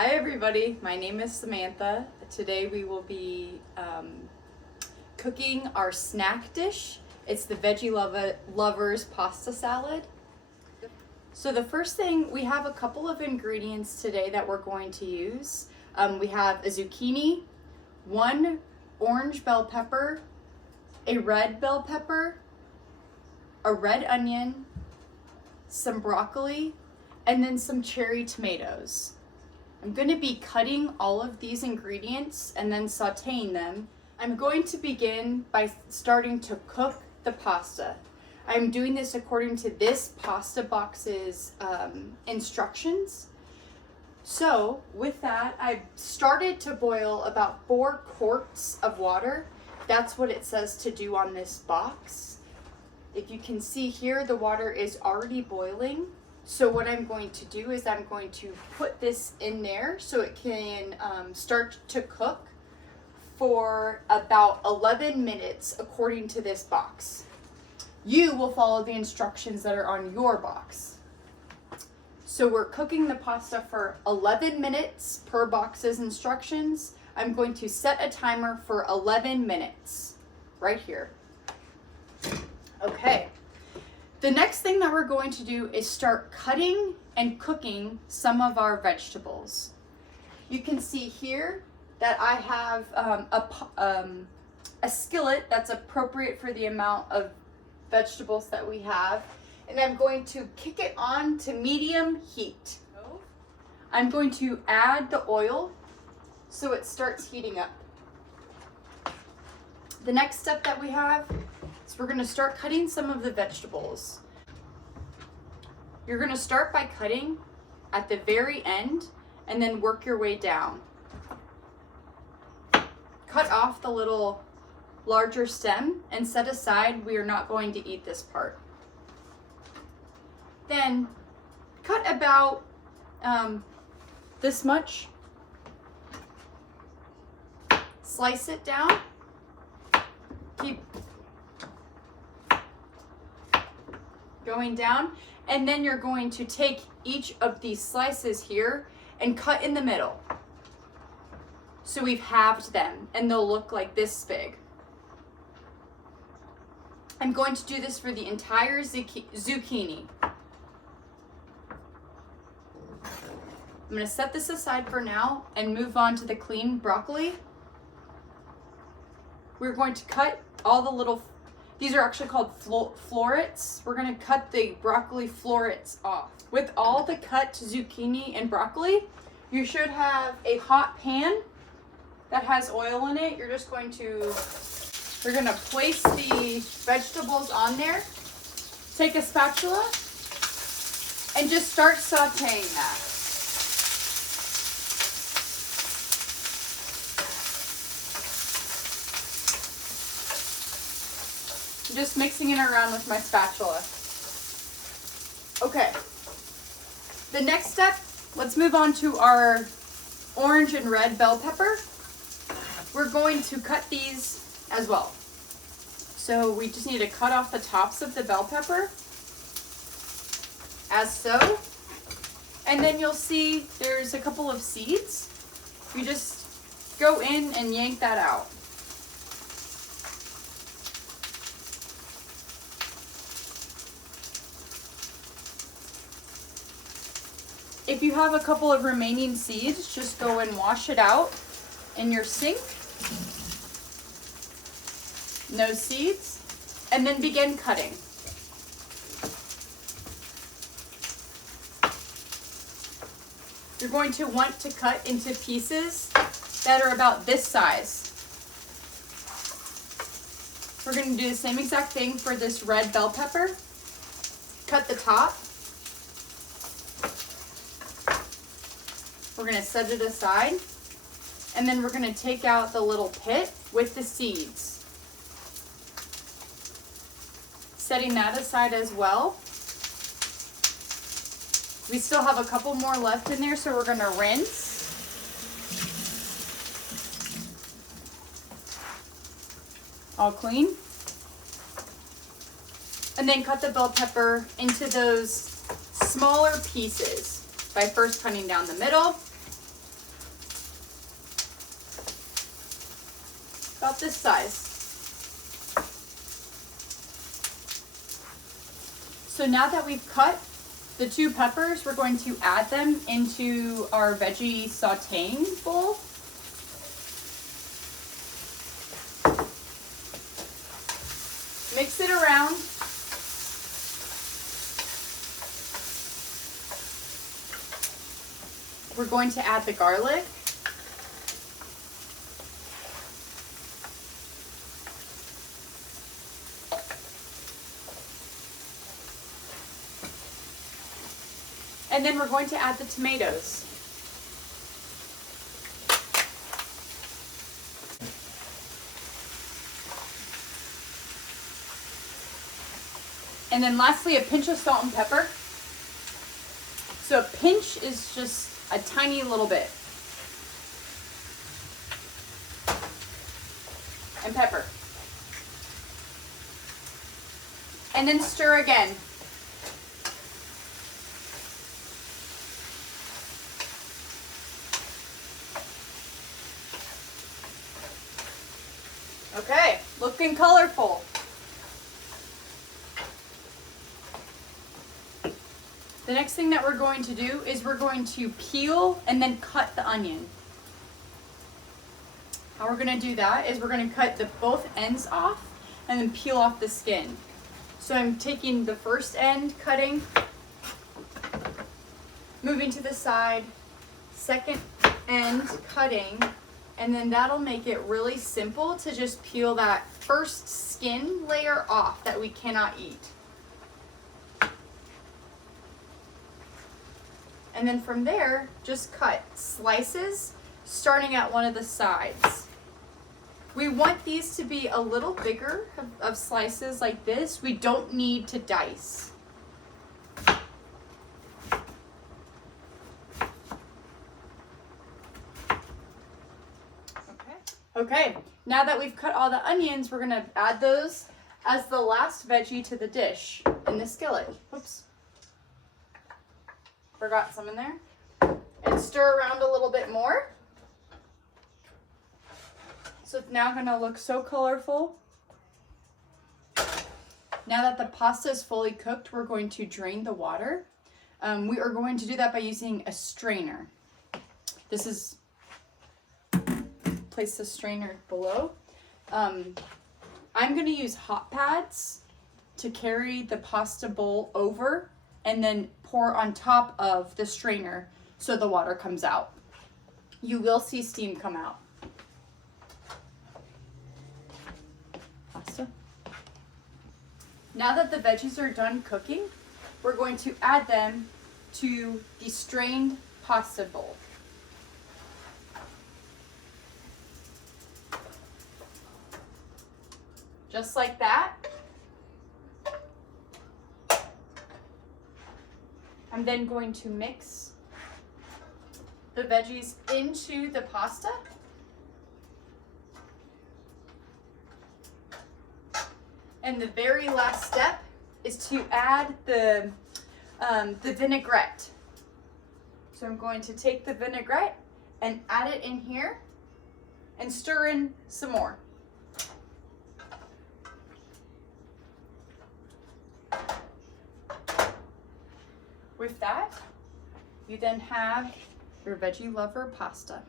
Hi everybody, my name is Samantha. Today we will be cooking our snack dish. It's the Veggie Lovers pasta salad. So the first thing, we have a couple of ingredients today that we're going to use. We have a zucchini, one orange bell pepper, a red bell pepper, a red onion, some broccoli, and then some cherry tomatoes. I'm going to be cutting all of these ingredients and then sauteing them. I'm going to begin by starting to cook the pasta. I'm doing this according to this pasta box's instructions. So with that, I've started to boil about 4 quarts of water. That's what it says to do on this box. If you can see here, the water is already boiling. So what I'm going to do is I'm going to put this in there so it can start to cook for about 11 minutes according to this box. You will follow the instructions that are on your box. So we're cooking the pasta for 11 minutes per box's instructions. I'm going to set a timer for 11 minutes right here. Okay. The next thing that we're going to do is start cutting and cooking some of our vegetables. You can see here that I have a skillet that's appropriate for the amount of vegetables that we have, and I'm going to kick it on to medium heat. I'm going to add the oil so it starts heating up. The next step that we have is we're going to start cutting some of the vegetables. You're going to start by cutting at the very end and then work your way down. Cut off the little larger stem and set aside. We are not going to eat this part. Then cut about this much. Slice it down. Keep going down, and then you're going to take each of these slices here and cut in the middle. So we've halved them and they'll look like this big. I'm going to do this for the entire zucchini. I'm going to set this aside for now and move on to the clean broccoli. We're going to cut all the little, these are actually called florets. We're going to cut the broccoli florets off. With all the cut zucchini and broccoli, you should have a hot pan that has oil in it. You're going to place the vegetables on there. Take a spatula and just start sauteing that. Just mixing it around with my spatula. Okay. The next step, let's move on to our orange and red bell pepper. We're going to cut these as well. So we just need to cut off the tops of the bell pepper, as so. And then you'll see there's a couple of seeds. You just go in and yank that out. If you have a couple of remaining seeds, just go and wash it out in your sink. No seeds. And then begin cutting. You're going to want to cut into pieces that are about this size. We're going to do the same exact thing for this red bell pepper. Cut the top. We're going to set it aside, and then we're going to take out the little pit with the seeds. Setting that aside as well. We still have a couple more left in there, so we're going to rinse. All clean. And then cut the bell pepper into those smaller pieces by first cutting down the middle this size. So now that we've cut the 2 peppers, we're going to add them into our veggie sauteing bowl. Mix it around. We're going to add the garlic. And then we're going to add the tomatoes. And then lastly, a pinch of salt and pepper. So a pinch is just a tiny little bit. And pepper. And then stir again. Okay, looking colorful. The next thing that we're going to do is we're going to peel and then cut the onion. How we're going to do that is we're going to cut both ends off and then peel off the skin. So I'm taking the first end, cutting, moving to the side, second end, cutting, and then that'll make it really simple to just peel that first skin layer off that we cannot eat. And then from there, just cut slices starting at one of the sides. We want these to be a little bigger of slices like this. We don't need to dice. Okay, now that we've cut all the onions, we're gonna add those as the last veggie to the dish in the skillet. Oops. Forgot some in there. And stir around a little bit more. So it's now gonna look so colorful. Now that the pasta is fully cooked, we're going to drain the water. We are going to do that by using a strainer. Place the strainer below. I'm gonna use hot pads to carry the pasta bowl over and then pour on top of the strainer so the water comes out. You will see steam come out. Pasta. Now that the veggies are done cooking, we're going to add them to the strained pasta bowl. Just like that. I'm then going to mix the veggies into the pasta. And the very last step is to add the vinaigrette. So I'm going to take the vinaigrette and add it in here and stir in some more. With that, you then have your veggie lover pasta.